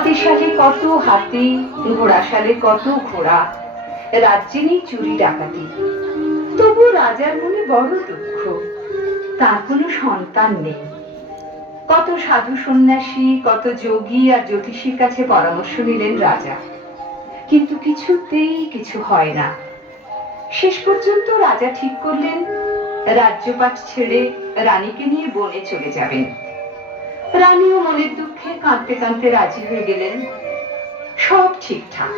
হাতিশালে কত হাতি, ঘোড়াশালে কত ঘোড়া, রাজ্যে নেই চুরি ডাকাতি। তবু রাজার মনে বড় দুঃখ, তার কোনো সন্তান নেই। কত সাধু সন্ন্যাসী, কত যোগী আর জ্যোতিষীর কাছে পরামর্শ নিলেন রাজা, কিন্তু কিছুতেই কিছু হয় না। শেষ পর্যন্ত রাজা ঠিক করলেন রাজ্যপাট ছেড়ে রানীকে নিয়ে বনে চলে যাবেন। রানীও মনের দুঃখে কাঁদতে কাঁদতে রাজি হয়ে গেলেন। সব ঠিকঠাক।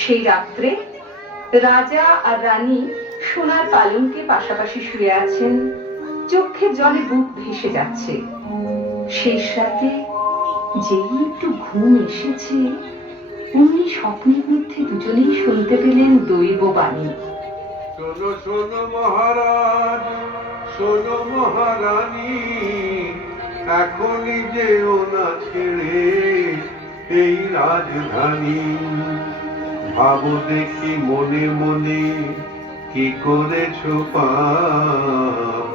সেই রাত্রে রাজা আর রানী সোনার পালঙ্কে পাশাপাশি শুয়ে আছেন, চোখের জলে বুক ভেসে যাচ্ছে। শেষ রাতে যেই একটু ঘুম এসেছে, অমনি স্বপ্নের মধ্যে দুজনেই শুনতে পেলেন দৈব বাণী। শোনো শোনো মহারাজ, শোনো মহারানী, এখনই যেও না ছেড়ে এই রাজধানী। ভাবো দেখি মনে মনে কি করেছো পাপ,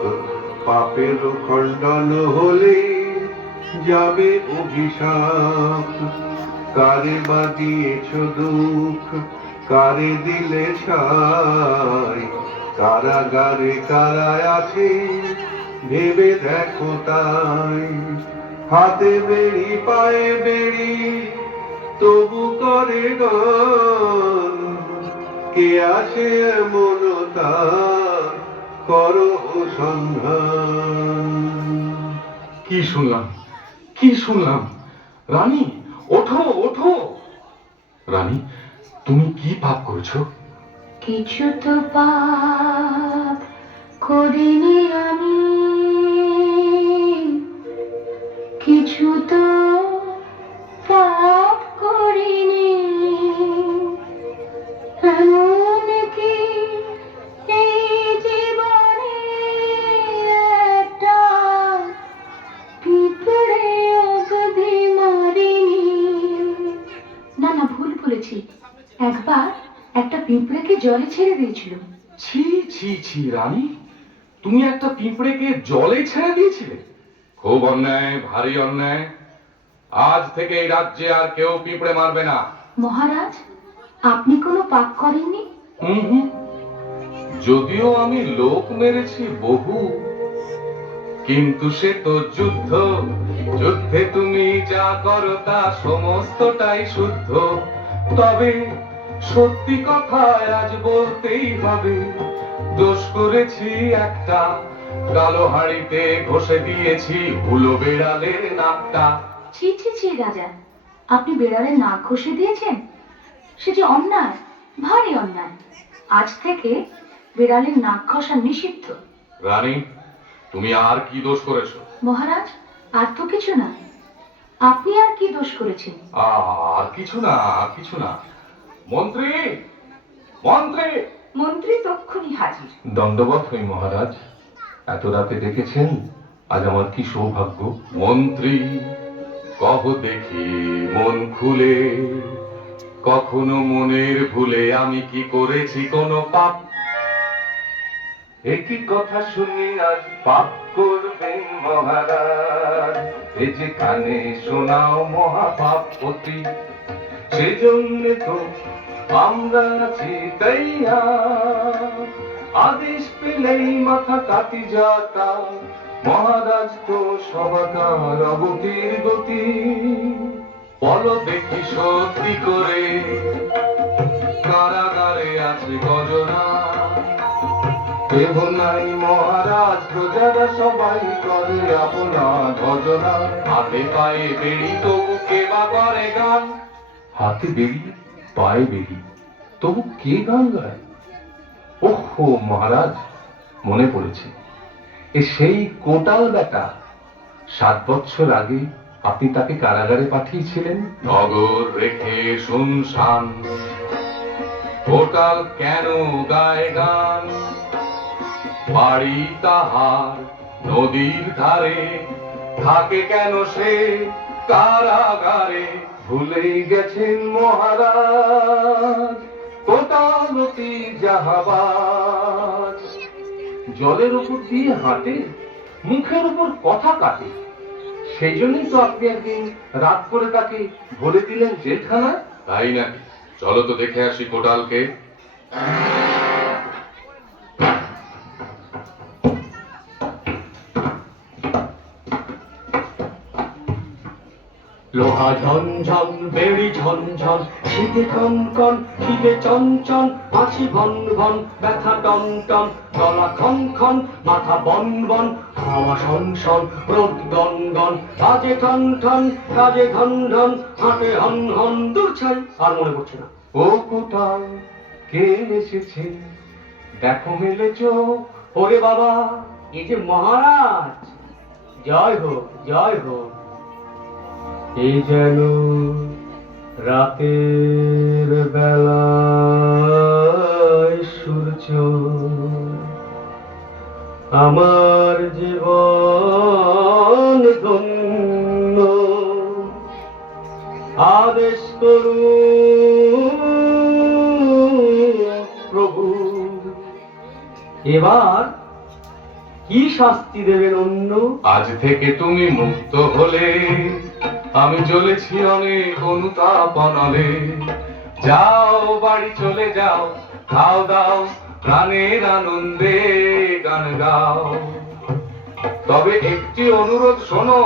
পাপের খণ্ডন হলে যাবে অভিশাপ। কারে বা দিয়েছ দুঃখ, কারে দিলে ছাই, কারাগারে কারায় আছে ভেবে দেখো তাই। হাতে বেড়ি পায়ে বেড়ি তবু করে গান, কে আছে এমন তার করো সন্ধান। কি শুনলাম, কি শুনলাম? রানী ওঠো, ওঠো। রানী, তুমি কি পাপ করেছো? কিছু তো পাপ করিনি আমি, কিছু তো পাপ করিনি। এমন কি এই জীবনে একটা পিঁপড়ে অবধি মারিনি। না না, ভুল বলেছি। একবার একটা পিঁপড়েকে জলে ছেড়ে দিয়েছিল। ছি ছি ছি রানী, তুমি একটা পিঁপড়েকে জলে ছেড়ে দিয়েছিলে? খুব অন্যায়, ভারী অন্যায়। আজ থেকে এই রাজ্যে আর কেউ পিঁপড়ে মারবে না। মহারাজ, আপনি কোনো পাপ করেননি? হুম, যদিও আমি লোক মেরেছি বহু, কিন্তু সে তো যুদ্ধ। যুদ্ধে তুমি যা করো তা সমস্তটাই শুদ্ধ। তবে সত্যি কথা আজ বলতেই হবে, দোষ করেছি একটা। কালো হাড়িতে ঘষে দিয়েছি হুলো বেড়ালের নাকটা। ছি ছি ছি রাজা, আপনি বেড়ালের নাক ঘষে দিয়েছেন? সে যে অন্যায়, ভারী অন্যায়। আজ থেকে বেড়ালের নাক ঘষা নিষিদ্ধ। রানী, তুমি আর কি দোষ করেছো? মহারাজ, আর তো কিছু না। আপনি আর কি দোষ করেছেন? আর কিছু না, আর কিছু না। মন্ত্রী, মন্ত্রী। মন্ত্রী তক্ষুনি হাজির। দণ্ডবত হই মহারাজ, এত রাতে ডেকেছেন, আজ আমার কি সৌভাগ্য। মন্ত্রী, কহ দেখি মন খুলে, কখনো মনের ভুলে আমি কি করেছি কোনো পাপ? একই কথা শুনি আজ পাপ করবেন মহারাজ, এ যে কানে শোনাও মহাপাপপতি। সেজন্য তো আমরা আছি তৈয়া, আদেশ পেলেই মাথা কাটি যাতা। মহারাজ তো সবাকার অগতির গতি। বলো দেখি সত্যি করে, কারাগারে আছে গজনা। দেহ নাই মহারাজ, প্রজারা সবাই করে আপনার ভজনা। হাতে পায়ে বেড়ি তবু কে বা করে গান। হাতে বেরি পায়ে বেরি তবু কে গান গায়? ওহো মহারাজ, মনে পড়েছে, এ সেই কোটাল বেটা। 7 বছর আগে আপনি তাকে কারাগারে পাঠিয়েছিলেন। নগর রেখে শুনশান, কোটাল কেন গায় গান? বাড়ি তাহার নদীর ধারে, থাকে কেন সে কারাগারে? ভুলেই গেছেন মহারাজ, কোটালতি জাহাবাজ। জলের উপর দিয়ে হাঁটে, মুখের উপর কথা কাটে, সেই জন্যই তো আপনি একদিন রাত করে তাকে বলে দিলেন জেলখানা। তাই নাকি? চলো তো দেখে আসি কোটালকে। লোহা ঝনঝন বেড়ি ঝনঝন, শীতে কনকন শীতে চঞ্চন, হাসি ভন ভন ব্যথা টন টন, গলা খন খন মাথা বন বন, হাওয়া শন শন রোদ গন গন, কাজে ঠন ঠন কাজে ঘন ঘন, হাঁটে হন হন। দূর ছাই, আর মনে পড়ছে না। ও কোটাল কে এসেছে, দেখো মেলে চোখ। ওরে বাবা, এই যে মহারাজ, জয় হোক জয় হোক। এই যেন রাতের বেলায় সূর্য, আমার জীবন ধন্য, আদেশ করুন প্রভু। এবার কি শাস্তি দেবেন অন্য? আজ থেকে তুমি মুক্ত হলে, আমি চলেছি অনেক অনুতাপ অনলে। যাও বাড়ি চলে যাও, খাও দাও প্রাণের আনন্দে গান গাও। তবে একটি অনুরোধ শোনো,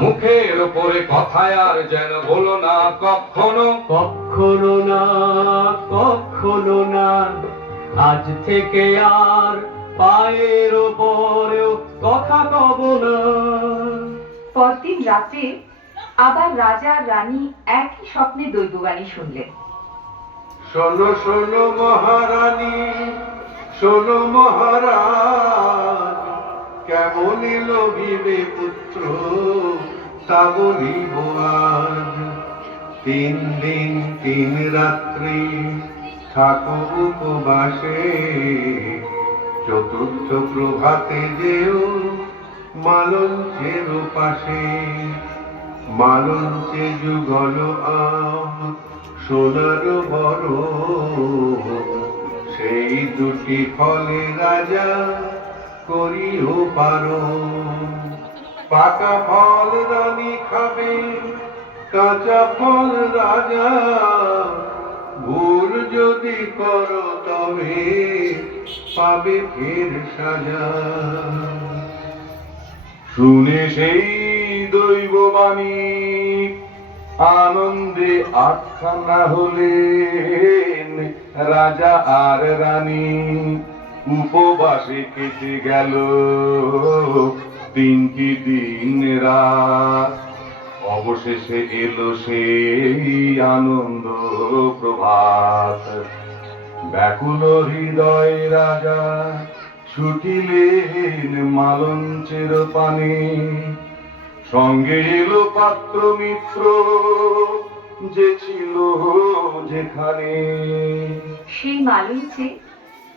মুখের ওপরে কথায় আর যেন বলো না কখনো। কখনো না কখনো না, আজ থেকে আর পায়ের ওপরেও কথা কব না। পরদিন রাতে আবার রাজা আর রানী একই স্বপ্নে দৈববাণী শুনলেন। শোনো শোনো মহারানী, শোনো মহারাজ, কেমন এলো ভিবে পুত্র তা বলিব আজ। 3 দিন 3 রাত্রি থাকো উপবাসে, চতুর্থ প্রভাতে যেও মালঞ্চের পাশে। মালঞ্চে যুগল আম সোনার বড়, সেই দুটি ফলে রাজা করিও পারো। পাকা ফল রানী খাবে, কাঁচা ফল রাজা, ভুল যদি করো তবে পাবে ফের সাজা। শুনে সেই দৈববাণী আনন্দে আটখানা হলেন রাজা আর রানী। উপবাসে কেটে গেল 3টি দিন রাত, অবশেষে এলো সেই আনন্দ প্রভাত। ব্যাকুল হৃদয় রাজা ছুটিলেন মালঞ্চের পানে, সঙ্গে এলো পাত্র মিত্র যে ছিল যেখানে। সেই মালঞ্চে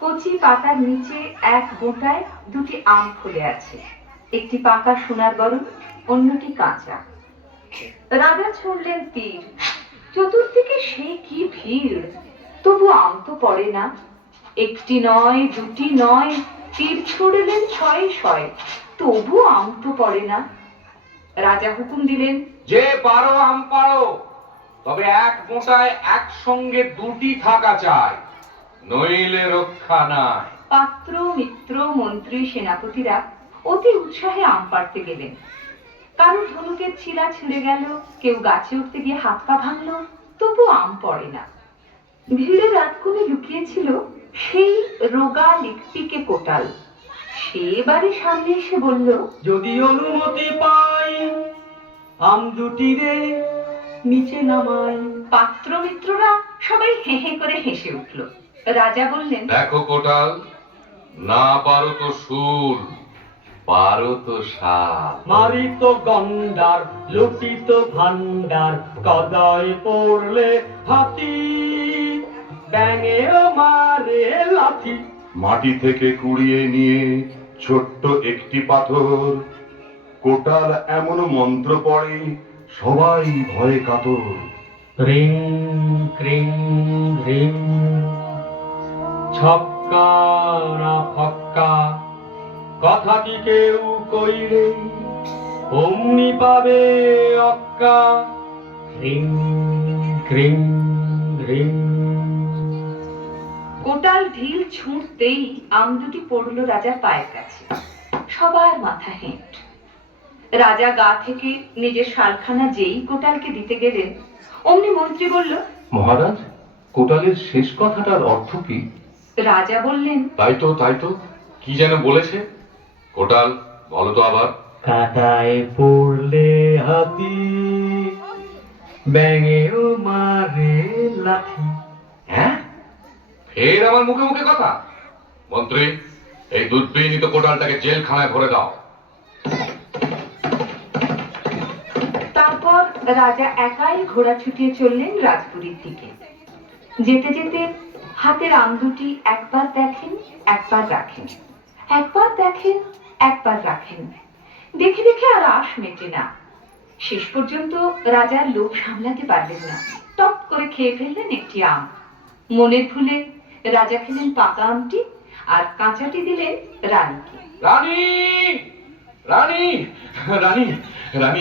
কচি পাতার নিচে এক বোঁটায় 2টি আম ফুলে আছে, একটি পাকা সোনার বরণ, অন্যটি কাঁচা। রাজা ছুঁড়লেন তীর, চতুর্দিকে সে কি ভিড়, তবু আম তো পড়ে না। একটি নয়, 2টি নয়, তীর ছুঁড়লেন 6 তবু আম তো পড়ে না। রাজা হুকুম দিলেন, যে পারো আম পারো, তবে এক মোটায় একসঙ্গে 2টি থাকা চাই, নইলে রক্ষা নাই। পাত্র মিত্র মন্ত্রী সেনাপতিরা অতি উৎসাহে আম পাড়তে গেলেন। কারো ধনুকের ছিলা ছিঁড়ে গেল, কেউ গাছে উঠতে গিয়ে হাত পা ভাঙল, তবু আম পড়ে না। ভিড়ে রাতকুনি লুকিয়েছিল সেই রোগা লিকটিকে কোটাল। সে এবারে সামনে এসে বলল, যদি অনুমতি পাই, আম দুটি রে নিচে নামাই। পাত্র মিত্ররা সবাই হে হে করে হেসে উঠল। রাজা বললেন, দেখো কোটাল, না পারো তো শুল, পারো তো সাপ। মারিত গন্ডার লুটিত ভান্ডার, কদায় পড়লে হাতি, ব্যাঙেও মারে লাথি। মাটি থেকে কুড়িয়ে নিয়ে ছোট্ট একটি পাথর, কোটাল এমন মন্ত্র পড়ে সবাই ভয়ে কাতর। রিং ক্রিং রিং, ছক্কা না ফক্কা, কথাটি কেউ কইলে অমনি পাবে অক্কা রিং ক্রিং রিং। কোটাল ঢিল ছুঁড়তেই আম দুটি পড়লো রাজার পায়ের কাছে। সবার মাথা হেঁট। রাজা গা থেকে নিজের শালখানা যেই কোটালকে দিতে গেলেন, অমনি মন্ত্রী বলল, মহারাজ, কোটালের শেষ কথাটার অর্থ কি? রাজা বললেন, তাই তো কি যেন বলেছে? কোটাল, বলো তো আবার। কাটায় পড়লে হাতি, ব্যাঙেও মারে লাঠি। হ্যাঁ, ফের আমার মুখে মুখে কথা। মন্ত্রী, এই দুর্বিনীত কোটালটাকে জেলখানায় ভরে দাও। তারপর রাজা একাই ঘোড়া ছুটিয়ে চললেন রাজপুরীর দিকে। যেতে যেতে হাতের আম দুটি একবার দেখেন, একবার রাখেন, একবার দেখেন, একবার রাখেন। দেখে দেখে আর আশ মেটে না। শেষ পর্যন্ত রাজার লোভ সামলাতে পারলেন না, টপ করে খেয়ে ফেললেন একটি আম। মনের ভুলে রাজা খেলেন পাকা আমটি, আর কাঁচাটি দিলেন রানীকে। রানী, রানী, রানী, রানী,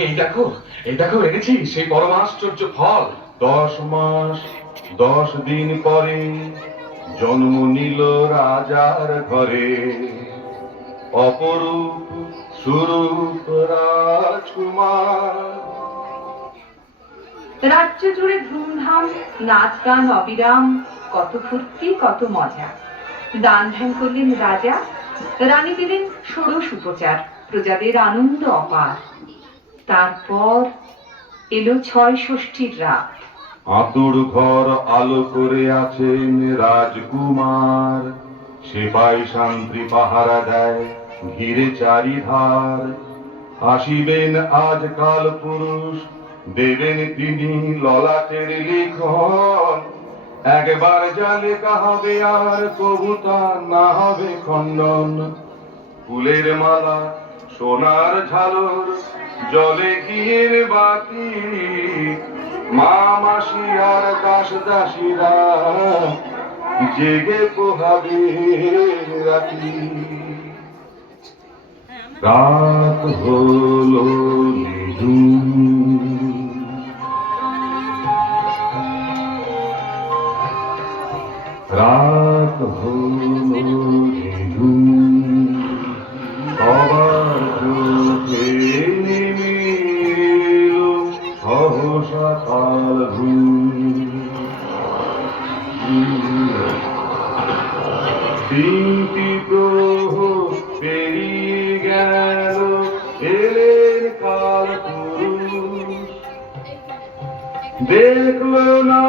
এই দেখো এনেছি সেই পরমাশ্চর্য ফল। 10 মাস 10 দিন পরে জন্ম নিল রাজার ঘরে, অপরূপ সুরূপ রাজকুমার। রাজ্য জুড়ে ধুমধাম, নাচ গান অবিরাম, কত ফুর্তি, কত মজা। দান ধ্যান করলেন রাজা, রানী দিলেন ষোড়শ উপচার, প্রজাদের আনন্দ অপার। তারপর এলো 6 ষষ্ঠীর রাত। আতুর ঘর আলো করে আছেন রাজকুমার, সেপাই শান্তি পাহারা দেয় ঘিরে চারিধার। আসিবেন আজকাল পুরুষ, দেবেন তিনি ললাটের লিখন। একবার যা লেখা হবে আর কবুতা না হবে খণ্ডন। ফুলের মালা, সোনার ঝালর, জলে ঘিয়ের বাতি, মা মাসি আর দাস দাসীরা জেগে পোহাবে রাতি। রাত হলো নিঝুম, রাত হলো নিঝুম, সবার চোখে নেমে এলো সহসা কাল ঘুম। তিনটি প্রহর পেরিয়ে গেল, এলেন কাল পুরুষ। দেখলো না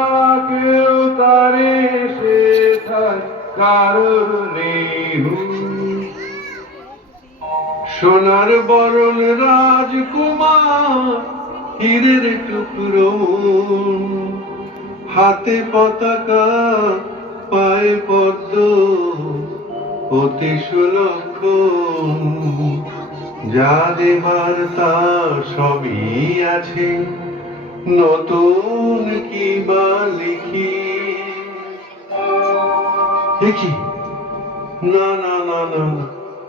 কেউ তারে, সেথায় কারোর নেই হুঁশ। সোনার বরণ রাজকুমার, হীরের টুকরো, হাতে পতাকা, পায়ে পদ্ম, অতি সুলক্ষণ। যা দেবার তা সবই আছে, নতুন কি বা লিখি। দেখি, না না না না,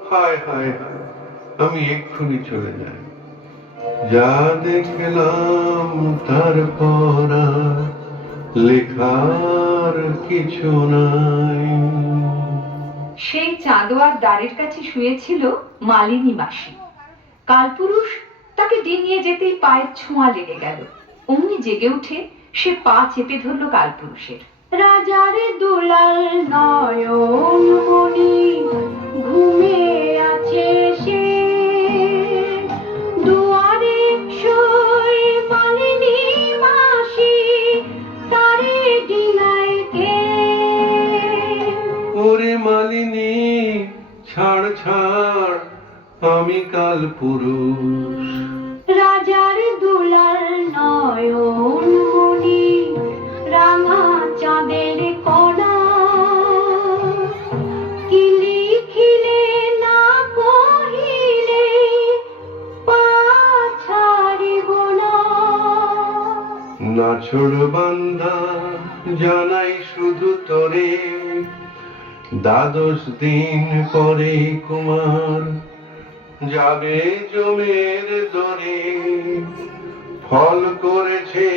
হায় হায় হায়, আমি এক্ষুনি চলে যাই। যা দেখলাম তারপর আর লেখার কিছু নাই। সেই চাঁদোয়ার দ্বারের কাছে শুয়েছিল মালিনী মাসি। কালপুরুষ তাকে ডিঙিয়ে যেতেই পায়ের ছোঁয়া লেগে গেল। অমনি জেগে উঠে সে পা চেপে ধরল কালপুরুষের। রাজার দুলাল নয়ন মণি ঘুমে আছে সে, দুয়ারে শুই মালিনী মাসি, তারে ডিঙায় কে। ওরে মালিনী, ছাড় ছাড়, আমি কাল পুরুষ। রাজার দুলাল নয়ন মণি, রাঙা চাঁদের কণা, কি লিখিলে না কহিলে পা ছাড়িব না। নাছর বান্দা জানাই শুধু তোরে, 12 দিন পরে কুমার যাবে জমের দরে, ফল করেছে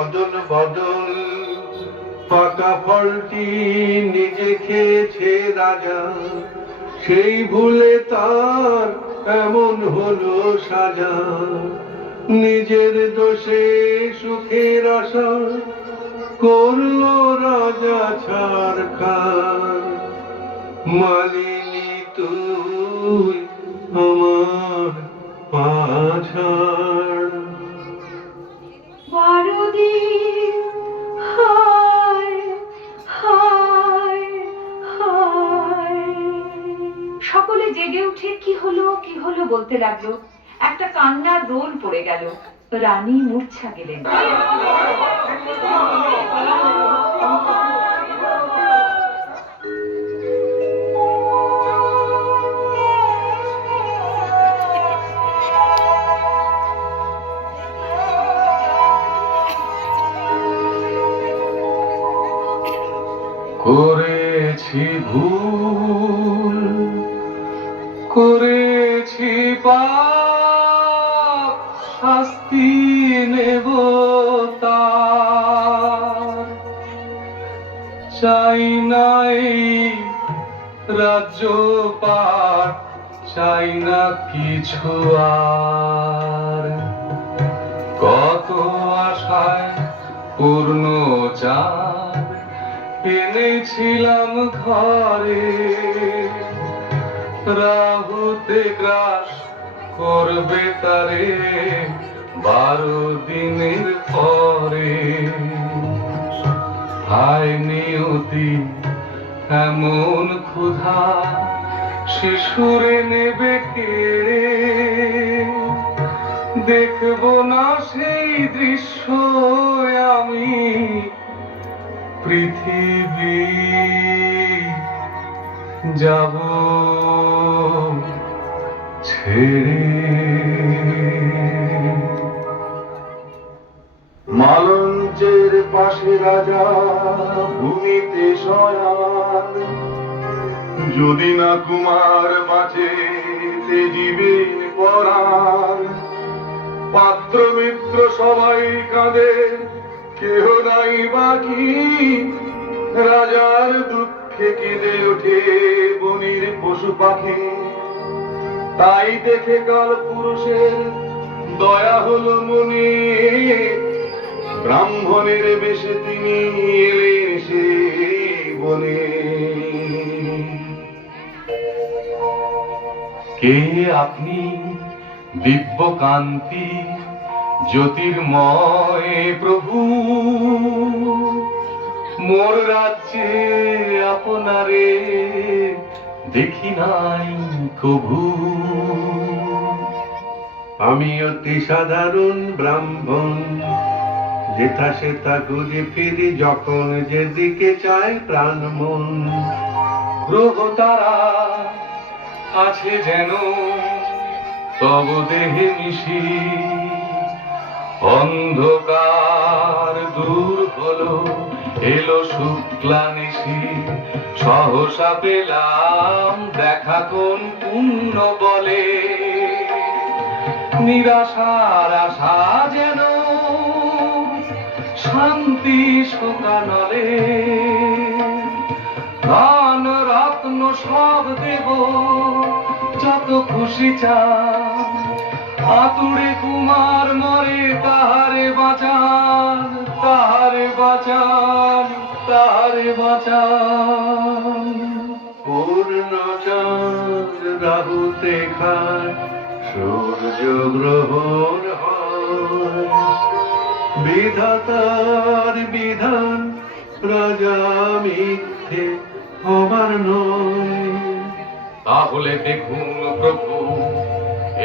অদল বদল, পাকা ফলটি নিজে খেয়েছে রাজা, সেই ভুলে তার এমন হলো সাজা। নিজের দোষে সুখের আশা করলো রাজা ছারখার। মালিনী তুই আমার পাছাড়। বড়দিন হায় হায় হায়। সকলে জেগে উঠে কি হলো কি হলো বলতে লাগলো। একটা কান্নার রোল পড়ে গেল, রানী মূর্ছা গেলেন। করেছি ভুল, করেছি পাপ, শাস্তি নেব তার। চাই নাই রাজ্য পাট, চাই না কিছু আর। কত আশায় পূর্ণ চাঁদ এনেছিলাম ঘরে, রাহুতে গ্রাস করবে তারে 12 দিনের পরে। হায় নিয়তি এমন ক্ষুধা, শিশুরে নেবে কেড়ে, দেখবো না সেই দৃশ্য আমি পৃথিবী যাব ছেড়ে। মালঞ্চের পাশে রাজা ভূমিতে শয়ান, যদি না কুমার বাঁচে জীবেন পরাণ। পাত্র মিত্র সবাই কাঁদে, কেহ নাই বাকি, রাজার দুঃখে কেঁদে ওঠে বনির পশু পাখি। তাই দেখে কাল পুরুষের দয়া হলো মনে, ব্রাহ্মণের বেশে তিনি এলেন সেই বনে। কে আপনি দিব্য কান্তি জ্যোতির্ময় প্রভু, মোর রাজ্যে আপনারে দেখি নাই কভু। আমি অতি সাধারণ ব্রাহ্মণ, যেথা সেথা ঘুরে ফিরি যখন যেদিকে চায় প্রাণ মন। গ্রহ তারা আছে যেন তব দেহে মিশি, অন্ধকার দূর হলো এলো শুক্লা নিশি। সহসা পেলাম দেখা কোন পুণ্য বলে, নিরাশার আশা যেন শান্তি শোকানলে। ধন রত্ন সব দেব যত খুশি চান, আতুড়ে কুমার মরে তাহারে বাঁচান, তাহারে বাঁচান, তাহারে বাঁচান। পূর্ণ চাঁদ রাহুতে খায়, সূর্য গ্রহণ হয়, বিধাতার বিধান রাজা মিথ্যে হবার নয়। তাহলে দেখুন প্রভু,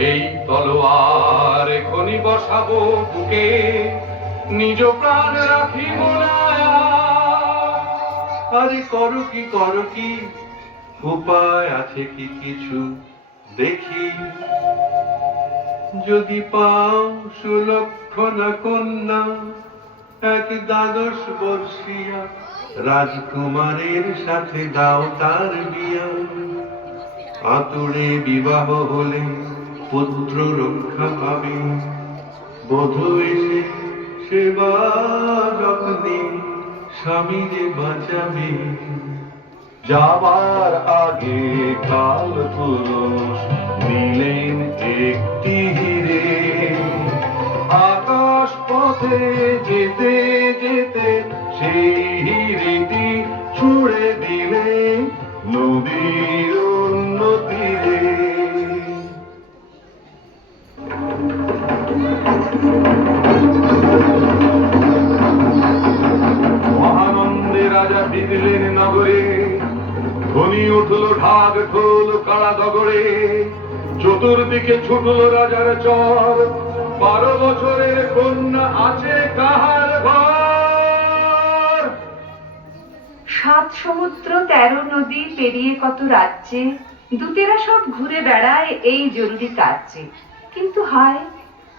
এই তলোয়ার এখনই বসাবো বুকে, নিজ প্রাণ রাখিব না। আরে করো কি, উপায় আছে কি কিছু দেখি। যদি পাও সুলক্ষণা কন্যা, এক 12 বর্ষিয়া, রাজকুমারের সাথে দাও তার বিয়া। আতুরে বিবাহ হলে পুত্র রক্ষা পাবে, বধূ এসে সেবা যত্নে স্বামী যে বাঁচাবে। যাবার আগে কাল পুরুষ নিলেন একটি হিরে, আকাশ পথে যেতে যেতে সেই হিরেটি ছুঁড়ে দিলেন নদীর অন্য তীরে। মহানন্দে রাজা ফিরলেন নগরে, ধ্বনি উঠল ঢাক ঢোল কাড়া দগড়ে, চতুর্দিকে ছুটল রাজার চর, 12 বছরের কন্যা আছে কাহার ঘর। 7 সমুদ্র 13 নদী পেরিয়ে কত রাজ্যে, দূতেরা সব ঘুরে বেড়ায় এই জরুরি কার্যে। কিন্তু হায়,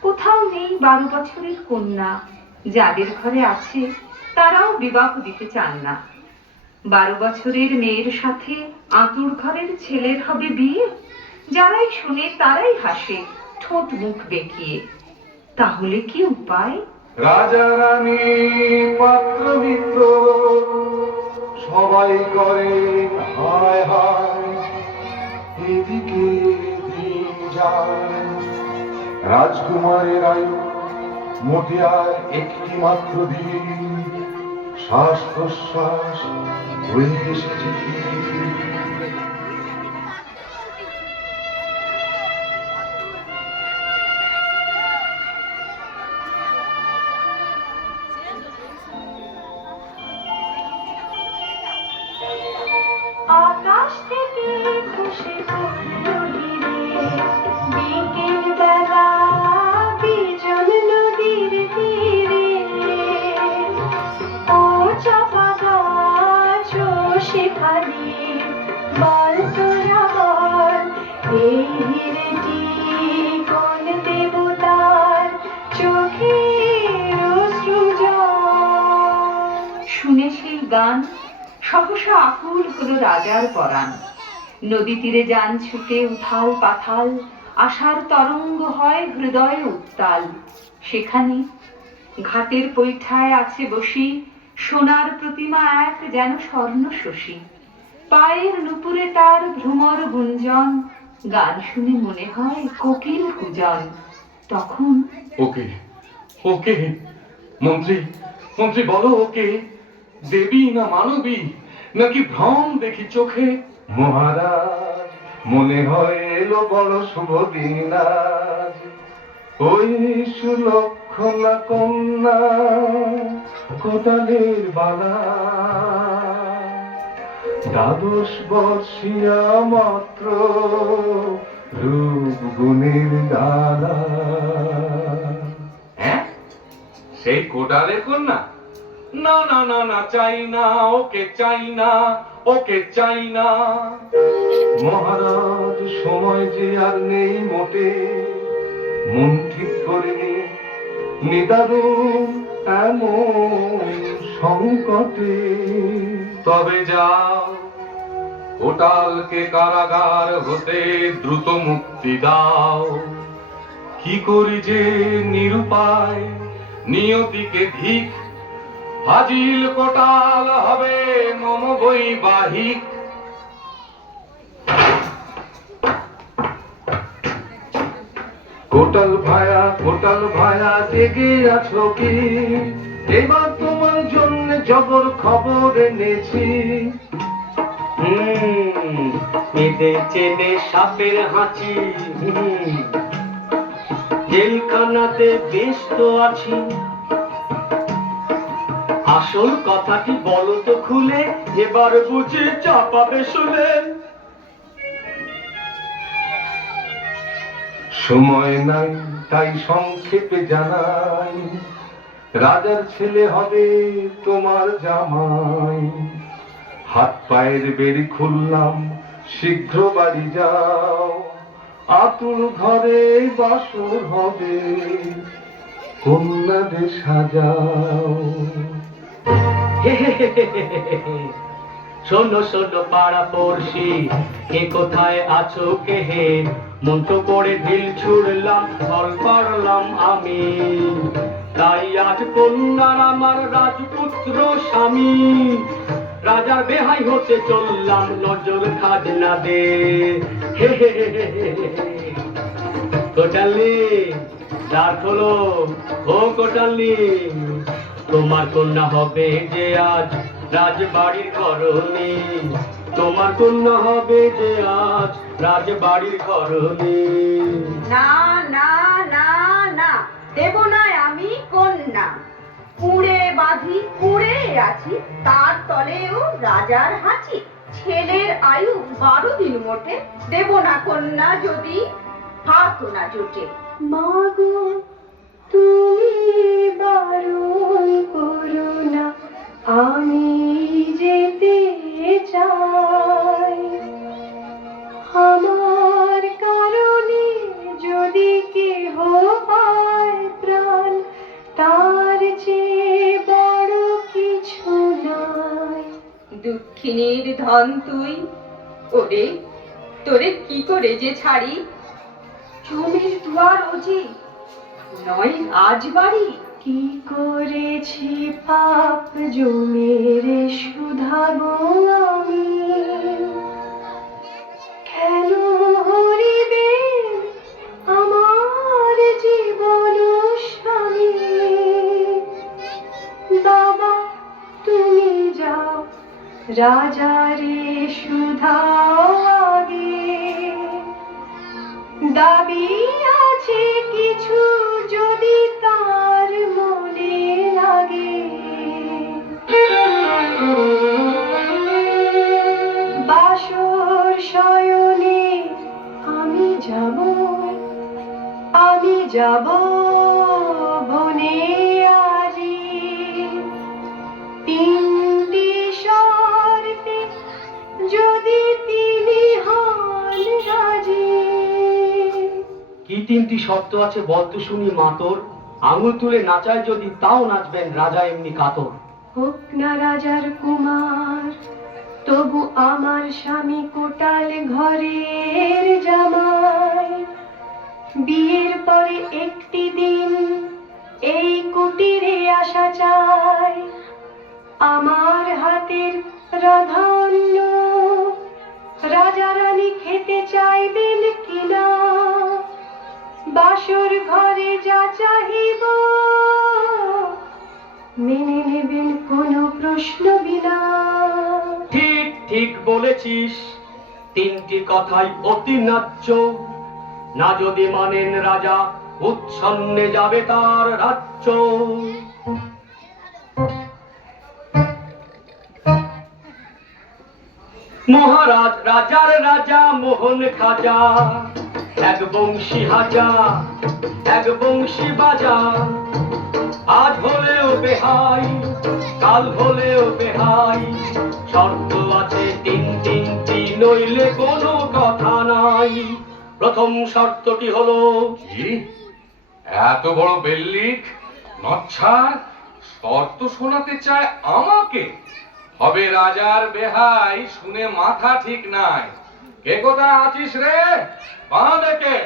কোথাও নেই 12 বছরের কন্যা। যাদের ঘরে আছে তারাও বিবাহ দিতে চান না। 12 বছরের মেয়ের সাথে আতুর ঘরের ছেলের হবে বিয়ে। যারাই শুনে তারাই হাসে ঠোঁট মুখ বেঁকিয়ে। তাহলে কি উপায়? রাজা রানী পাত্র মিত্র সবাই করে হায় হায়, এদিকে দিন যায়। রাজকুমারের আয়ু মোটে আর একটি মাত্র দিন, শ্বাস প্রশ্বাস হয়ে এসেছে ধীর। আকাশ থেকে খুশি পড়ল হিরে, বিকেল বেলা বিজন নদীর তীরে। ও চাপা গাছ ও শেফালি বল তোরা বল, এই হিরেটি কোন দেবতার চোখের অশ্রু জল। শুনে সেই গান সহসা আকুল হলো রাজার পরাণ। নদী তীরে যান ছুটে উথাল পাথাল, আশার তরঙ্গ হয় হৃদয়ে উত্তাল। সেখানে ঘাটের পৈঠায় আছে বসি, সোনার প্রতিমা এক যেন স্বর্ণ শশী। পায়ের নুপুরে তার ভ্রমর গুঞ্জন, গান শুনে মনে হয় কোকিল কুজন। তখন ওকে ওকে মন্ত্রী, মন্ত্রী বলো ওকে দেবী না মানবী, নাকি ভ্রম দেখি চোখে? মহারাজ মনে হয় এলো বড় শুভ দিন আজ, ওই সুলক্ষণা কন্যা কোটালের বালা, 12 বর্ষিয়া মাত্র রূপ গুণের ডালা। হ্যাঁ, সেই কোটালের কন্যা? না না না না, চাই না, ওকে চাই না, ওকে চাই না। মহারাজ সময় যে আর নেই মোটে, মন ঠিক করে নিদারুণ এমন সংকটে। তবে যাও কোটালকে কারাগার হতে দ্রুত মুক্তি দাও। কি করি যে নিরুপায়, নিয়তিকে ধিক, ফাজিল কোটাল হবে মম বৈবাহিক। কোটাল ভায়া জেগে আছো কি? এবার তোমার জন্য জবর খবর এনেছি। চেদে চেদে সাপের হাঁচি, জেলখানাতে বেশ তো আছি। আসল কথাটি বলো তো খুলে, এবার বুঝি চাপাবে শুলে। সময় নাই তাই সংক্ষেপে জানাই, রাজার ছেলে হবে তোমার জামাই। হাত পায়ের বেড়ি খুললাম, শীঘ্র বাড়ি যাও। আতুর ঘরে বাসর হবে, কন্যাদের সাজাও। শোনো শোনো পাড়া পড়শি, কে কোথায় আছো কে হে, মন্ত্র করে ঢিল ছুড়লাম, ফল পারলাম আমি। তাই আজ কন্যার আমার রাজপুত্র স্বামী, রাজার বেহাই হতে চললাম, নজর খাজনা দে। হে হে হে হে হে হে। কোটালি দ্বার খোলো, ও কোটালি, তোমার কন্যা হবে যে আজ রাজবাড়ির ঘরণী, তোমার কন্যা হবে যে আজ রাজবাড়ির ঘরণী। না না না না, দেব না আমি কন্যা। কুড়ে বাঁধি কুড়ে আছি, তার তলেও রাজার হাঁচি। ছেলের আয়ু 12 দিন মোটে, দেব না কন্যা যদি হাত না জোটে। মাগো তুমি বারণ করো না, আমি যেতে চাই। আমার কারণে যদি কেহ পায় প্রাণ, তার চেয়ে বড় কিছু নাই। দুঃখিনীর ধন তুই, ওরে তোরে কি করে যে ছাড়ি। জমির দুয়ার ওজি নয় আজ বাড়ি। কি করেছি পাপ জমির শুধাবো আমি, কেন হরিবে আমার জীবন স্বামী। বাবা তুমি যাও, রাজারে শুধাও আগে। দাবি আছে কিছু যদি তার মনে লাগে। বাসর শয়নে আমি যাব বনে আজি। 3টি শর্তে যদি তিনি হন রাজি। কি 3টি শর্ত আছে বলতো শুনি মাতর, আঙুল তুলে নাচায় যদি তাও নাচবেন রাজা এমনি কাতর। হোক না রাজার কুমার, তবু আমার স্বামী কোটাল ঘরের জামাই। বিয়ের পরে একটি দিন এই কুটিরে আসা চাই। আমার হাতের রাধান্য রাজা রানী খেতে চাইবেন কিনা। বাসর ঘরে যা চাহিব মেনে নেবেন কোনো প্রশ্ন বিনা। ঠিক ঠিক বলেছিস, 3টি কথাই অতি ন্যায্য। না যদি মানেন রাজা, উচ্ছন্নে যাবে তার রাজ্য। মহারাজ রাজার রাজা মোহন খাজা, এক বংশী হাজা এক বংশী বাজা। আজ হলেও বেহাই, কাল হলেও বেহাই, শর্ত আছে 3টি, নইলে কোনো কথা নাই। প্রথম শর্তটি হলো, কি এত বড় বেল্লিক নচ্ছার শর্ত শোনাতে চায় আমাকে? হবে রাজার বেহাই, শুনে মাথা ঠিক নাই। কে কোথায় আছিস রে? বাঁধেকে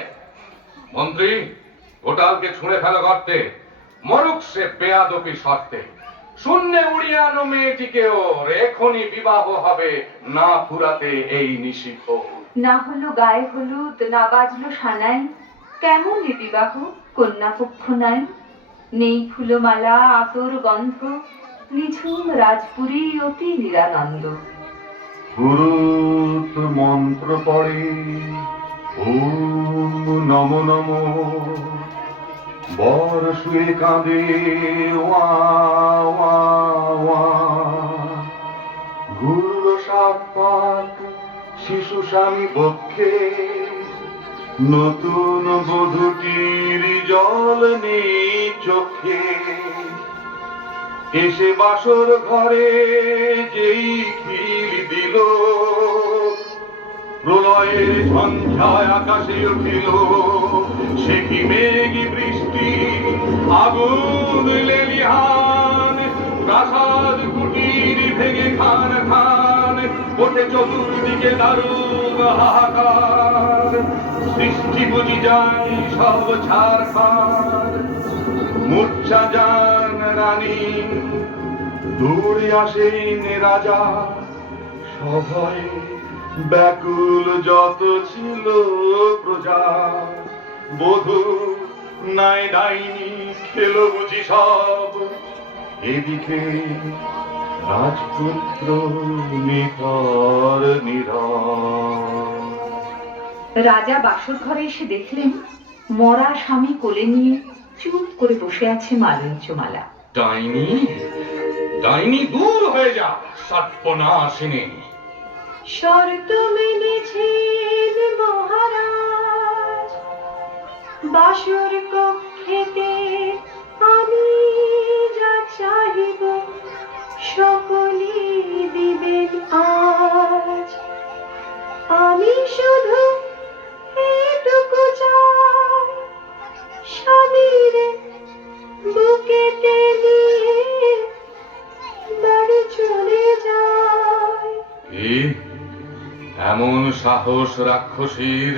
মন্ত্রী, গোটালকে ছুঁড়ে ফেলো গর্তে, মরুক সে বেয়াদপি শর্তে। শূন্যে উড়িয়ে আনো মেয়েটিকেও, এখনই বিবাহ হবে না ফুরাতে এই নিশিথ। না হলো গায়ে হলুদ, না বাজলো সানাই, কেমন এ বিবাহ কন্যা পক্ষ নাই। নেই ফুলমালা আতর গন্ধ, নিঝুম রাজপুরী অতি নিরানন্দ। পুরুত মন্ত্র পড়ে ওম নমো নমো, বর শুয়ে কাঁদে ওয়া ওয়া ওয়া। ঘুরল 7 পাক শিশু স্বামী বক্ষে, নতুন বধূটির জল নেই চোখে। এসে বাসর ঘরে যেই খিল দিল, প্রলয়ের ঝঞ্ঝায় আকাশে উঠিল। সে কি মেঘি বৃষ্টি, আগুন লেলিহান, প্রাসাদ কুটির ভেঙে খান খান। ওঠে চতুর্দিকে দারুণ হাহাকার, সৃষ্টি বুঝি যায় সব ছাড়খাড়। মূর্ছা যান রানী, দৌড়ে আসেন রাজা, সভয়ে ব্যাকুল যত ছিল প্রজা। বধূ নাই ডাইনি খেলো বুঝি সব, এদিকে রাজপুত্র নিথর নীরব। রাজা বাসর ঘরে এসে দেখলেন মরা স্বামী কোলে নিয়ে চুপ করে বসে আছে মালঞ্চমালা। ডাইনি, ডাইনি দূর হয়ে যা, সর্বনাশিনী। শর্ত মেনেছেন মহারাজ, বাসর কক্ষেতে আমি যা চাহিব সকলই দিবেন আজ। আমি শুধু এটুকু চাই, স্বামীর বুকেতে নিয়ে বাড়ি চলে যায়। কি এমন সাহস রাক্ষসীর,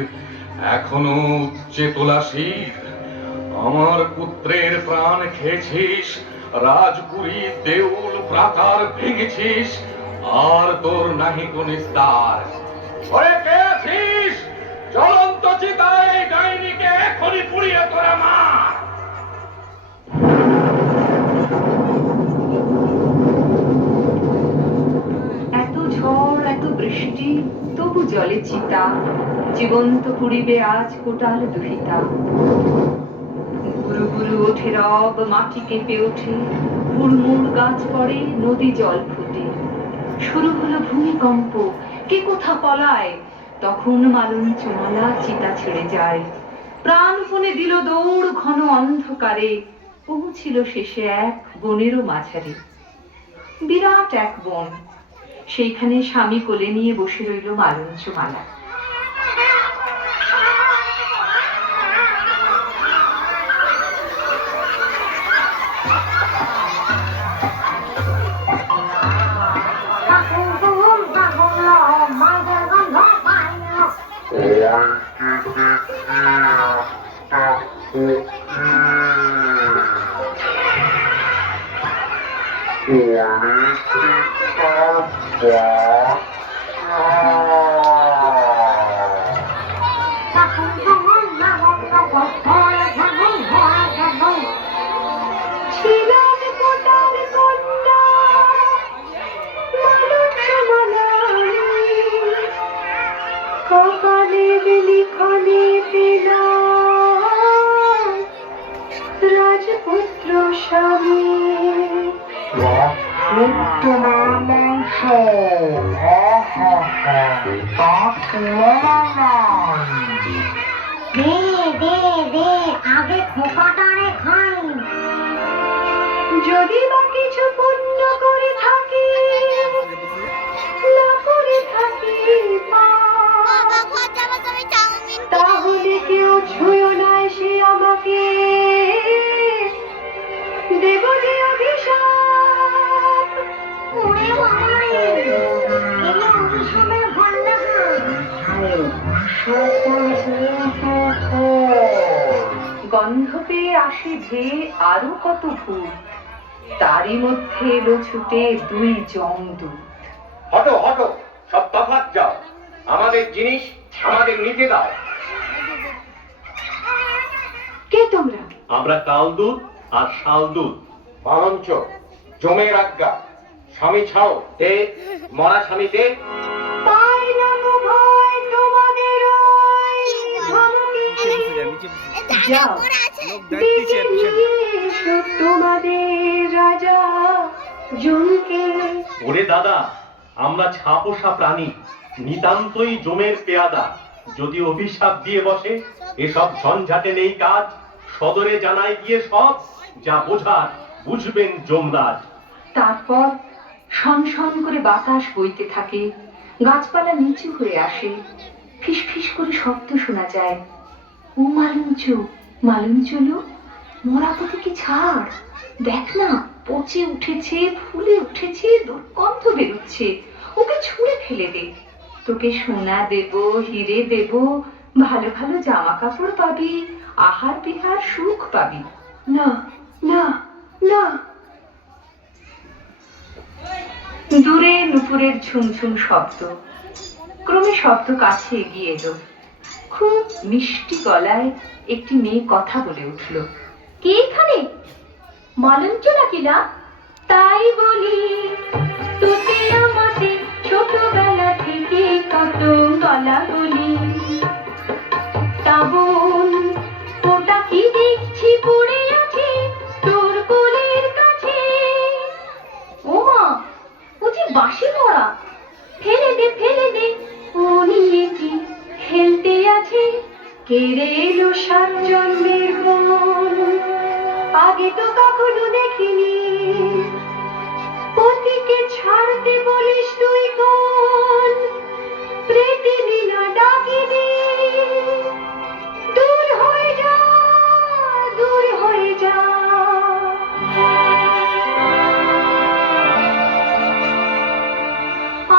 এখনো উচ্চে তোলা শির? আমার পুত্রের প্রাণ খেয়েছিস, রাজপুরী দেউল প্রাকার ভেঙেছিস, আর তোর নাহি কোন নিস্তার। ঘরে কে আছিস? জ্বলন্ত চিতায় ডাইনিকে এখনই পুড়িয়ে তোরা মার। এত ঝড় এত বৃষ্টি, তবু জলে চিতা, জীবন্ত পুড়িবে আজ কোটাল দুহিতা। গুরু গুরু ওঠে রব, মাটি কেঁপে ওঠে, হুড়মুড় গাছ পড়ে, নদী জল ফুটে। শুরু হলো ভূমিকম্প, কে কোথা পলায়, তখন মালঞ্চমালা চিতা ছেড়ে যায়। প্রাণপণে দিল দৌড় ঘন অন্ধকারে, পৌঁছিল শেষে এক বনেরও মাঝারে। বিরাট এক বন, সেইখানে স্বামী কোলে নিয়ে বসে রইল মালঞ্চমালা। রাজপুত্র স্বামী তোমার মাংস, দে দে দে, আগে খোকাটারে খাই। যদি বা কিছু পুণ্য করে থাকি, না করে থাকি পাপ, তাহলে কেউ ছুঁয়ো না এসে আমাকে, দেব যে অভিশাপ। ওরে বাবারে, এলে অভিশাপের ভান্ডার। গন্ধ পেয়ে আসে ধেয়ে আরো কত ভূত, তারই মধ্যে এলো ছুটে দুই জমদূত। হটো হটো, সব তফাৎ যাও, আমাদের জিনিস আমাদের নিতে দাও। কে তোমরা? আমরা কালদূত আর শালদূত। মালঞ্চ, জমের আজ্ঞা, স্বামী ছাও দে, মরা স্বামীতে। পাই না গো ভয় তোমাদের ওই ধমকে, যাও ডেকে নিয়ে এসো তোমাদের রাজা জমকে। ওরে দাদা, আমরা ছাপোষা প্রাণী, নিতান্তই জমের পেয়াদা। যদি অভিশাপ দিয়ে বসে, এসব ঝঞ্ঝাটে নেই কাজ। সদরে জানাই গিয়ে সব, যা বোঝার বুঝবেন যমরাজ। তারপর শনশন করে বাতাস বইতে থাকে, গাছপালা নিচু হয়ে আসে, ফিস ফিস করে শব্দ শোনা যায়। ও মালঞ্চু, মালঞ্চলো, মরা পাখিকে ছাড়, দেখ না পচে উঠেছে, ফুলে উঠেছে, দুর্গন্ধ বেরোচ্ছে। ওকে ছুঁড়ে ফেলে দে। তোকে সোনা দেব, হিরে দেব, ভালো ভালো জামা কাপড় পাবি, আহার বিহার সুখ পাবি। না না না। দূরে নুপুরের ঝুমঝুম শব্দ, ক্রমে শব্দ কাছে এগিয়ে এলো। খুব মিষ্টি গলায় একটি মেয়ে কথা বলে উঠল। কে এখানে? মালঞ্চ নাকি না? তাই বলি তোকে আমাকে ছোটবেলা থেকে কত গলা বলি। তা বোন, ওটা কি দেখছি পড়ে আছে তোর কোলের কাছে? ও মা, ও যে বাঁশি পড়া। ফেলে দে ফেলে দে, ও নিয়ে কি খেলতে আছে? কেড়ে এলো 7 জন্মের বোন, আগে তো কখনো দেখিনি। পতিকে ছাড়তে বলিস তুই কোন? প্রীতি না ডাকিনি। দূর হয়ে যা, দূর হয়ে যা।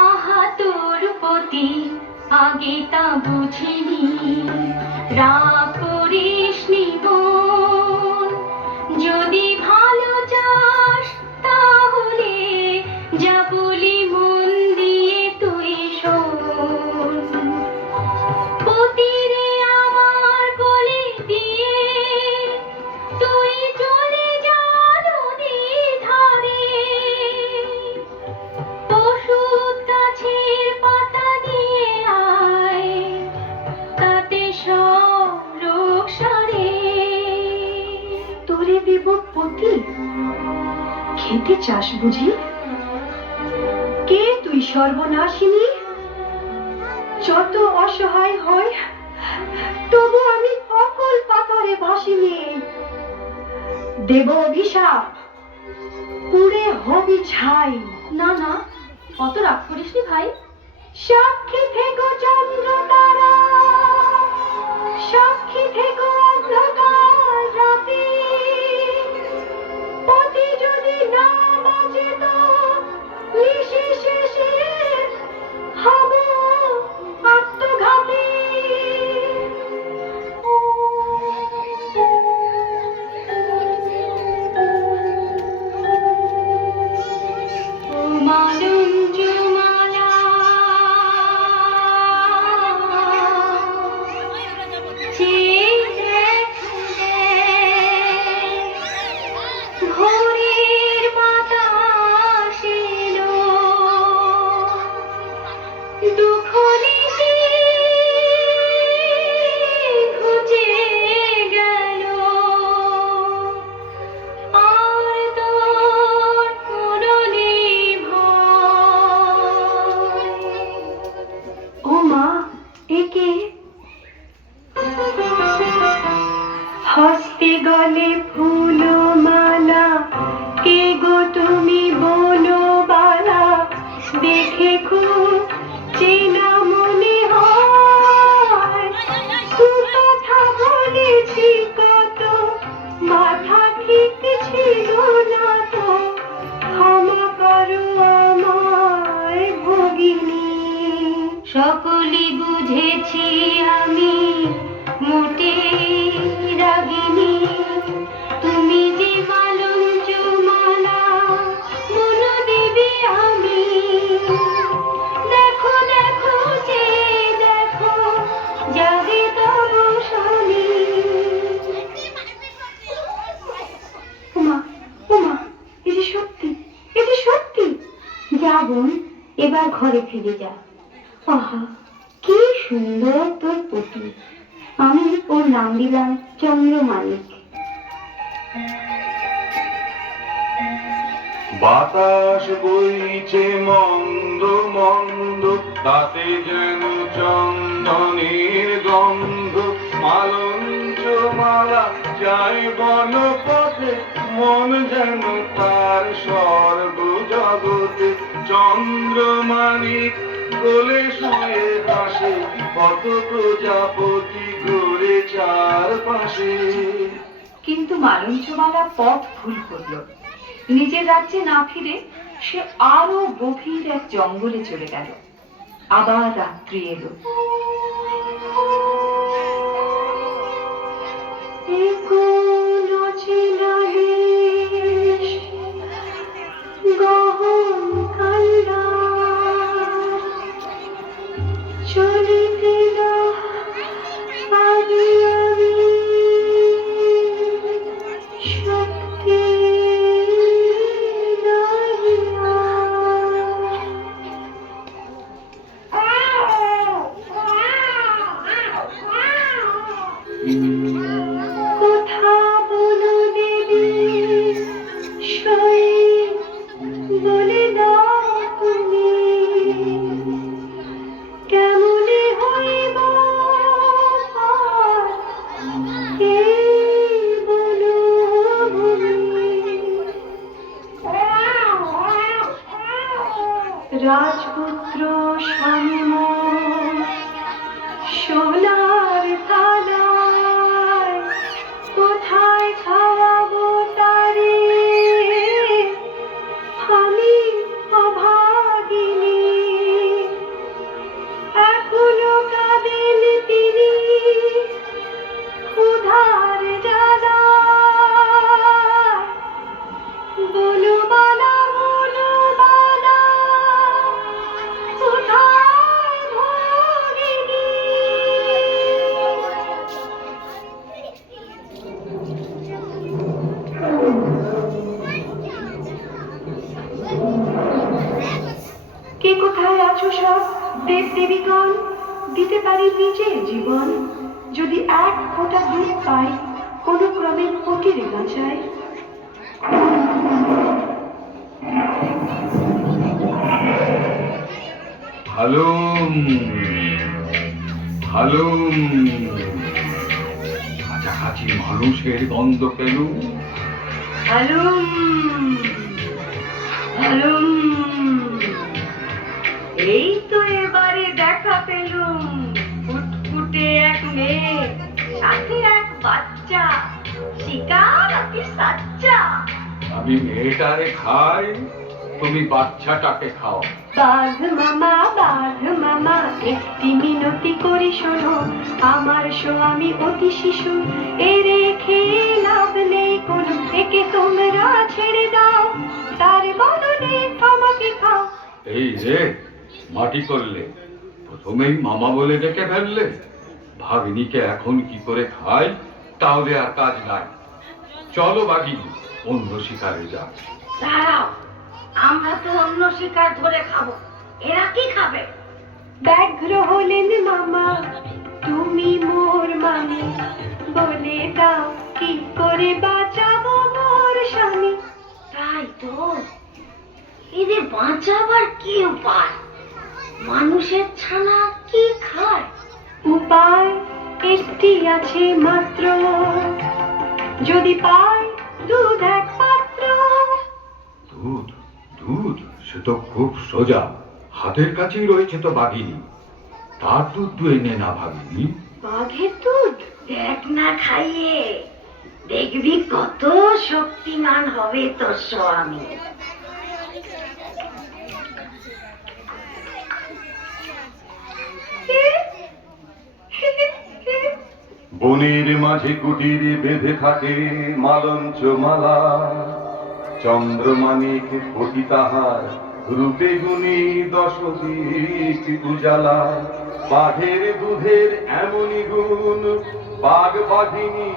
আহা তোর পতি আগে তা বুঝিনি, রাগ করিসনি বোন। যদি ভালো চাস তাহলে যা বলি মন দিয়ে তুই শোন। পতিরে আমার কোলে দিয়ে তুই চলে যা নদীর ধারে। ওষুধ গাছের পাতা দিয়ে আয়, তাতে সব রোগ সারে। তোরে দেব পতি, খেতে চাস বুঝি? কে তুই সর্বনাশিনী? যত অসহায় হয় তবু আমি অকল পাথরে ভাসিনি। দেব অভিশাপ, পুড়ে হবি ছাই। না না, অত রাগ করিসনি ভাই। সাক্ষী থেকো চন্দ্র তারা, সাক্ষী থেকো অন্ধকার রাতে। পতি যদি না বাঁচে তো নিঃশেষে হব আত্মঘাতী। ও মালঞ্চ মালা, চেয়ে দেখ ভোরের বাতাস এলো, দুঃখ নিশি ঘুচে গেল। আর তোর কোনো নেই ভয়। ও মা, একে হস্তে গলে ফুল মালা, কে গো তুমি বলো বালা? দেখে খুব চেনা মনে হয়, তু কথা বলেছি কত, মাথা ঠিক ছিল না তো। ক্ষমা করো আমায় ভগিনী। সকলই বুঝেছি আমি, মোটে রাগিনী। তুমি যে মালঞ্চ মালা, মন দেবী আমি। দেখো দেখো যে দেখো, জাগে তব স্বামী। উমা উমা, এ যে সত্যি, এ যে সত্যি। যা বোন, এবার ঘরে ফিরে যা। আহা, কি সুন্দর তোর পতি। আমি ওর নাম দিলাম চন্দ্রমাণিক। বাতাস বইছে মন্দ মন্দ, তাতে যেন চন্দনের গন্ধ। মালঞ্চ মালা যায় বন পথে, মন যেন তার স্বর্গ জগতে। চন্দ্রমাণিক কোলে শুয়ে হাসে, কত প্রজাপতি ঘুরে চারপাশে। কিন্তু মালঞ্চমালা পথ ভুল করল। নিজের রাজ্যে না ফিরে সে আরো গভীর এক জঙ্গলে চলে গেল। আবার রাত্রি এলো। রাজপুত্র স্বামী মোর সোনার থালায়, কোথায় খাওয়াবো তারে আমি অভাগিনী। এখনো কাঁদেন তিনি ক্ষুধার জ্বালায়, বলো বালা বলো বালা কোথায় ভগিনী। কে কোথায় আছো সব দেব দেবীগণ? দিতে পারি নিজের জীবন, যদি এক ফোঁটা দুধ পাই কোনো ক্রমে ফকিরে বাঁচাই। হালুম হালুম, কাছাকাছি মানুষের গন্ধ পেলুম। হালুম হালুম, এই তো এবারে দেখা পেলুম। ফুটফুটে এক মেয়ে, সাথে এক বাচ্চা, শিকার কি সাচ্চা। আমি মেয়েটারে খাই, তুমি বাচ্চাটাকে খাও। বাঘ মামা একটি মিনতি করি শোনো, আমার স্বামী অতি শিশু, এ রেখে লাভ নেই কোনো, একে তোমরা ছেড়ে দাও, তার বদলে আমাকে খাও। এই রে, মাটি করলে, প্রথমেই মামা বলে ডেকে ফেললে। ভাগ্নিকে এখন কি করে খাই, তাহলে আর কাজ নাই। চলো বাগিনী, অন্য শিকারে যা। দাঁড়াও, আমরা তো অন্য শিকার ধরে খাবো, এরা কি খাবে? ব্যগ্র হলেন মামা, তুমি মোর মামি, বলে দাও কি করে বাঁচাবো মোর স্বামী। তাই তো, এদের বাঁচাবার কি উপায়? মানুষের ছানা কি খায়? উপায় একটি আছে মাত্র, যদি পাই দুধ এক পাত্র। দুধ দুধ, সে তো খুব সোজা, হাতের কাছেই রয়েছে তো বাঘিনী। তার দুধ তো এনে না ভাগিনী। বাঘের দুধ দেখ না খাইয়ে, দেখবি কত শক্তিমান হবে তোর স্বামী। বনের মাঝে কুটির বেঁধে থাকে মালঞ্চ মালা, চন্দ্রমানিক ফটি তাহার রূপে গুণী 10 দিক উজালা। বাঘের দুধের এমনই গুণ, বাঘ বাঘিনী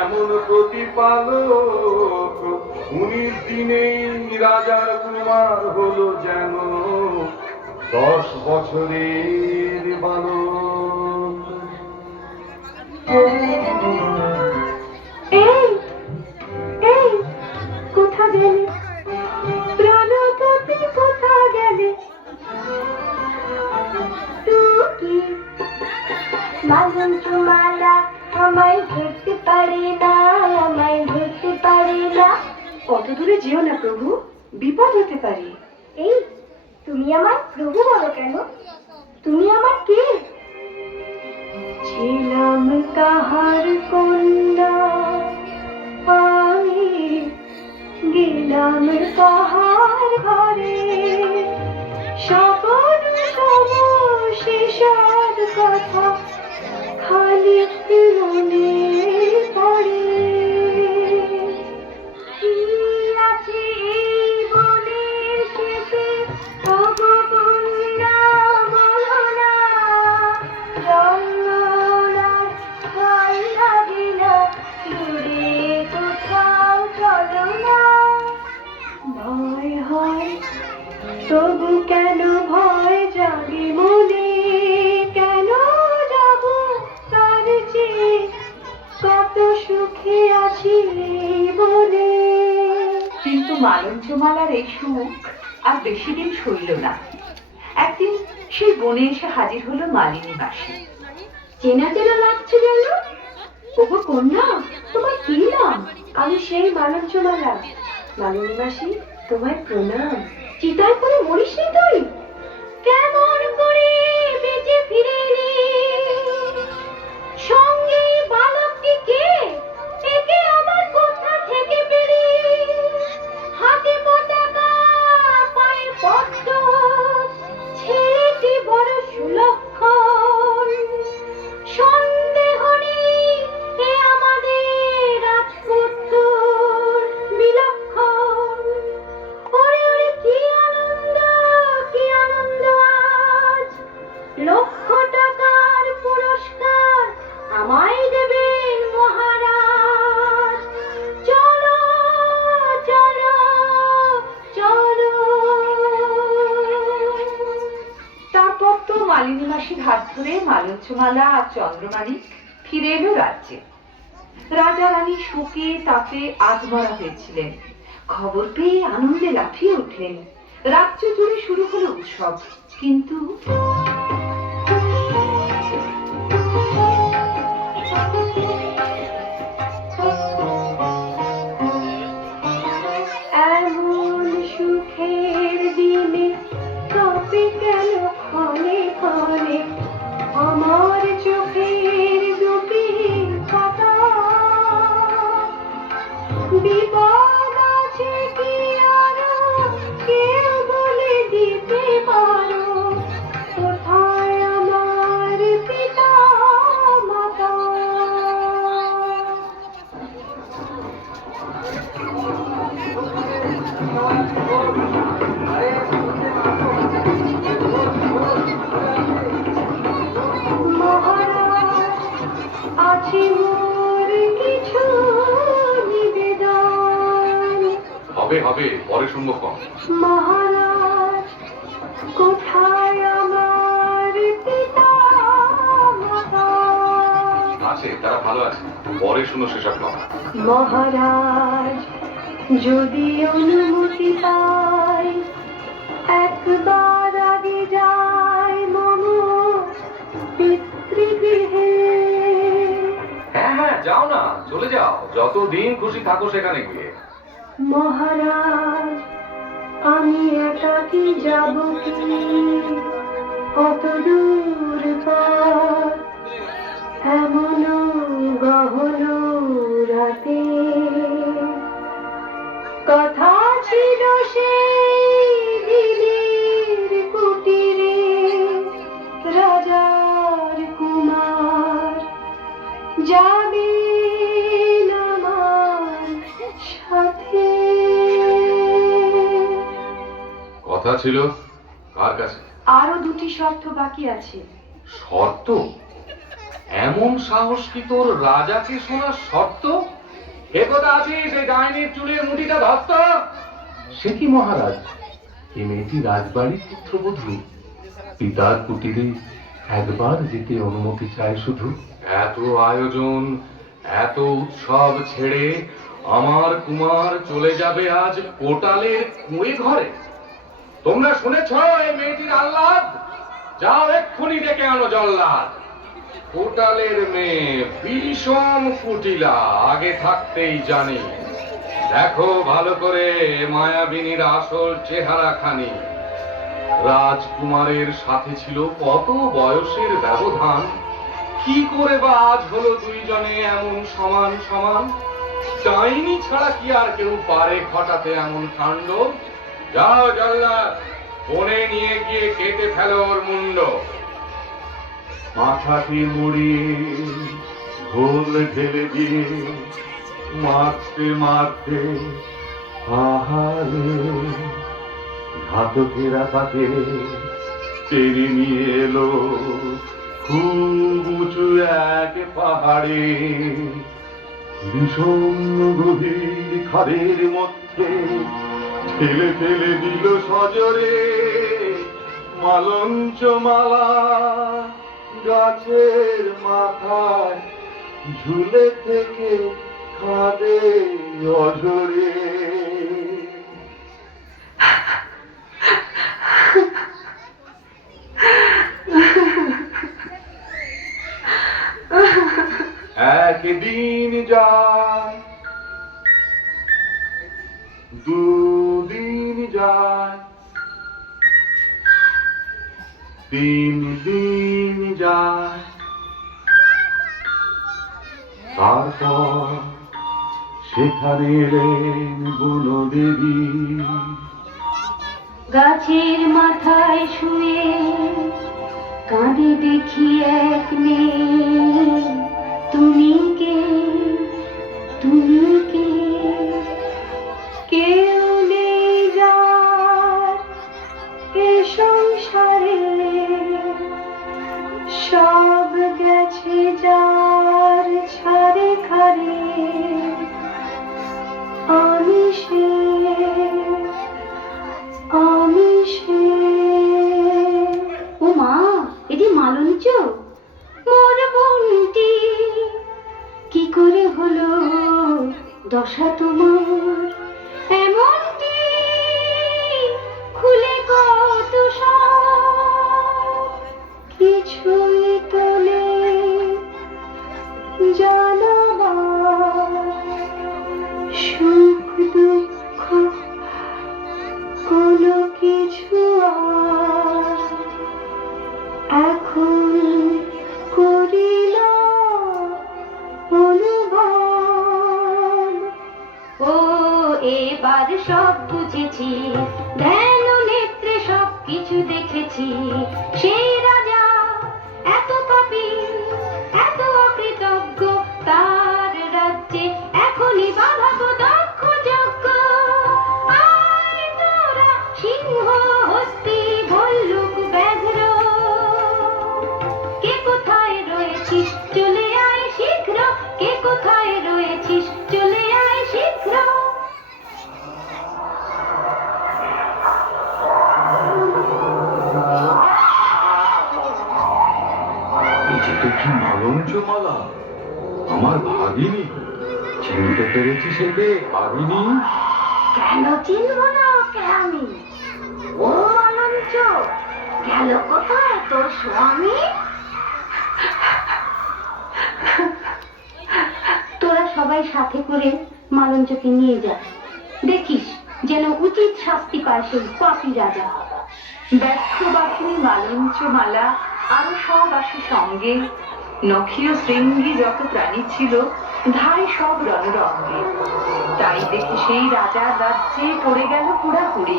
এমন প্রতিপালক, 19 দিনেই রাজার কুমার হলো যেন 10 বছরের বালক। এই এই কোথা গেলে প্রাণপতি, কোথা গেলে? টুকি মালঞ্চ মালা আমায় ধরতে পারে না, আমায় ধরতে পারে না। কত দূরে যেও না প্রভু, বিপদ হতে পারে। এই তুমি আমার প্রভু বলো কেন? তুমি আমার কে? ছিলাম কাহার কন্যা আমি, গেলাম কাহার ঘরে। হায় হায় তবু কেন ভয় জাগে মনে, কেন যাব তার চেয়ে কত সুখে আছি এই বনে। কিন্তু মালঞ্চমালার এই সুখ আর বেশি দিন সইল না। একদিন সেই বনে এসে হাজির হলো মালিনী মাসি। চেনা চেনা লাগছে যেন। ওগো কন্যা, তোমার কি নাম? আমি সেই মালঞ্চমালা। মালিনী মাসি, তোমায় প্রণাম। চিতায় করে মরিস নি তুই? কেমন করে বেঁচে ফিরে এলি? সঙ্গে বালকটি কে? একে আবার কোথা থেকে পেলি? হাতে পতাকা, পায়ে পদ্ম, ছেলেটি বড় সুলক্ষণ। সন্দেহ নেই এ আমাদের রাজপুত্র বিলক্ষণ। ওরে ওরে কি আনন্দ, কি আনন্দ আজ! লক্ষ টাকার পুরস্কার আমায় দেবেন মহারাজ। চলো চলো চলো। তারপর তো মালিনী মাসির হাত ধরে মালঞ্চমালা আর চন্দ্রমাণিক ফিরে এলো রাজ্যে। রাজা রানী শোকে তাপে আধমরা হয়েছিলেন। খবর পেয়ে আনন্দে লাফিয়ে উঠলেন। রাজ্য জুড়ে শুরু হলো উৎসব। কিন্তু এমন সুখের দিনে কাঁপে কেন ক্ষণে ক্ষণে আমার চোখের দুটি পাতা? বিপদ আছে কি আরো কেউ বলে দিতে পারো? কোথায় আমার পিতা মাতা? মহারাজ, আছে মোর কিছু নিবেদন। হবে হবে, পরে শুনবো কম। মহারাজ, কোথায় আমার পিতা মাতা? আছে, তারা ভালো আছে, পরে শুনো সেসব কথা। মহারাজ, যদি অনুমতি পাই একবার আগে যাই মম পিতৃগৃহে। হ্যাঁ হ্যাঁ, যাও না, চলে যাও, যতদিন খুশি থাকো সেখানে গিয়ে। মহারাজ, আমি একাকি যাব কি অত দূর পথ? এমন গহন রাতে কথা ছিল সেই দিনের কুটিরে রাজার কুমার যাবেন আমার সাথে। কথা ছিল কার কাছে? আরো দুটি শর্ত বাকি আছে। শর্ত? এমন সাহস কি তোর রাজাকে শোনার শর্ত? এ কথা আছিস এই ডাইনির চুলের মুঠিটা ধরত? সে কি মহারাজ, এ মেয়েটি রাজবাড়ির পুত্রবধূ। পিতার কুটিরে একবার যেতে অনুমতি চায় শুধু। এত আয়োজন, এত উৎসব ছেড়ে আমার কুমার চলে যাবে আজ কোটালের কুঁয়ে ঘরে? তোমরা শুনেছ এই মেয়েটির আহ্লাদ? যাও এক্ষুনি ডেকে আনো জল্লাদ। কোটালের মেয়ে ভীষণ কুটিলা, আগে থাকতেই জানি। দেখো ভালো করে মায়াবিনীর আসল চেহারা খানি। রাজকুমারের সাথে ছিল কত বয়সের ব্যবধান, কি করে বা আজ হলো দুইজনে এমন সমান সমান? ডাইনি ছাড়া কি আর কেউ পারে ঘটাতে এমন কাণ্ড? যাও জল্লাদ, বনে নিয়ে গিয়ে কেটে ফেলো ওর মুন্ড। মাথাটি মুড়িয়ে ঘোল ঢেলে দিয়ে মারতে মারতে আহারে ঘাতকেরা তাকে টেনে নিয়ে এলো খুব উঁচু এক পাহাড়ে। ভীষণ গভীর খাদের মধ্যে ঠেলে ফেলে দিল সজরে মালঞ্চ মালা গাছের মাথায় ঝুলে থেকে খাদে অঝরে। একদিন যায়, দুদিন যায়, তিন দিন যায়, তারপর সেখানে এলেন বনদেবী। গাছের মাথায় শুয়ে কাঁদে দেখি এক মেয়ে, তুমি কে, তুমি কে, কেউ নেই যার এ সংসারে, সব গেছে যার ছাড়ে খারে, আমি সে, আমি সে। ও মা, এটি মালঞ্চ, মোর বোনটি কি করে হলো দশা তোমার এমনটি, খুলে কত সব কিছুই তোলে জানাবার, সুখ দুঃখ কোনো কিছু আর এখন করিল অনুভব। ও এবার সব বুঝেছি, ধ্যান নেত্রে সব কিছু দেখেছি, সেই রাজা এত পাপী এত অকৃতজ্ঞ, তার রাজ্যে এখনই বাঁধাবো দক্ষ যজ্ঞ। আয় তোরা সিংহ হস্তি ভল্লুক ব্যাঘ্র, কে কোথায় রয়েছিস চলে আয় শীঘ্র, কে কোথায় রয়েছিস চলে আয় শীঘ্র। এই যে কি মালঞ্চ মালা, আমার ভাগিনী, চিনতে পেরেছি সেবে ভাগিনী। কেন চিনব না ওকে আমি? ও মালঞ্চ, গেল কোথায় তোর স্বামী? তোরা সবাই সাথে করে মালঞ্চকে নিয়ে যা, দেখিস যেন উচিত শাস্তি পায় সেই পাপী রাজা। ব্যস্ত বাহিনী মালঞ্চ মালা আরো সব আসে সঙ্গে, নখীয় শৃঙ্গী যত প্রাণী ছিল ধায় সব রণরঙ্গে। তাই দেখে সেই রাজার রাজ্যে পড়ে গেল পুরাপুরি,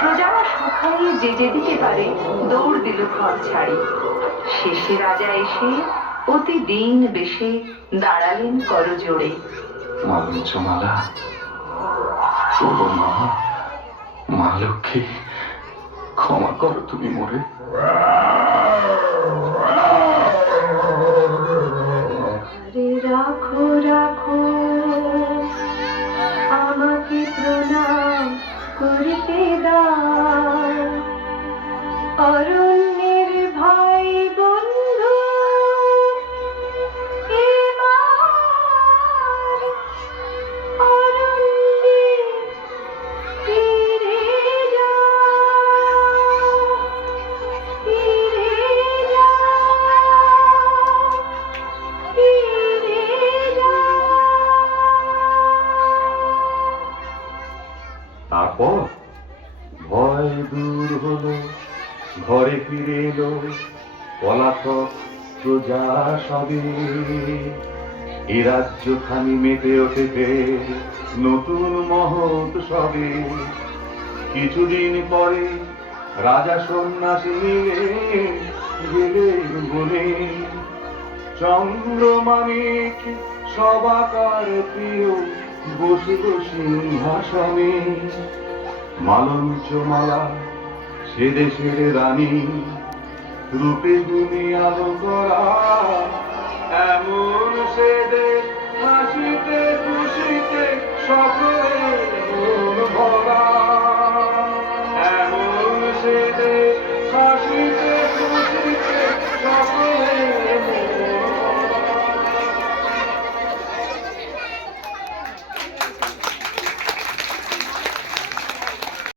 প্রজারা সুখায় যে যেদিকে পারে দৌড় দিল ঘর ছাড়ি। শেষে রাজা এসে অতি দিন বেশে দাঁড়ালেন করজোড়ে। মালঞ্চ মালা, ও মা, মা লক্ষ্মী, ক্ষমা করো তুমি মোরে। আরে রাখো রাখো আমাকে প্রণাম করতে দাও, অরণ্যের ভাই বন্ধু এবার অরণ্যে ফিরে যাও, ফিরে যাও, ফিরে যাও। তারপর ভয় দূর হলো, ঘরে ফিরে এলো পলাতক প্রজা সবে। এ রাজ্যখানি মেতে ওঠেতে নতুন মহৎ সবে। কিছুদিন পরে রাজা সন্ন্যাসী নিয়ে গেলেন বনে, চন্দ্রমাণিক সবাকার প্রিয় বসিল সিংহাসনে। মালঞ্চ মালা সে দেশের রানী, রূপে গুণে আলো করা এমন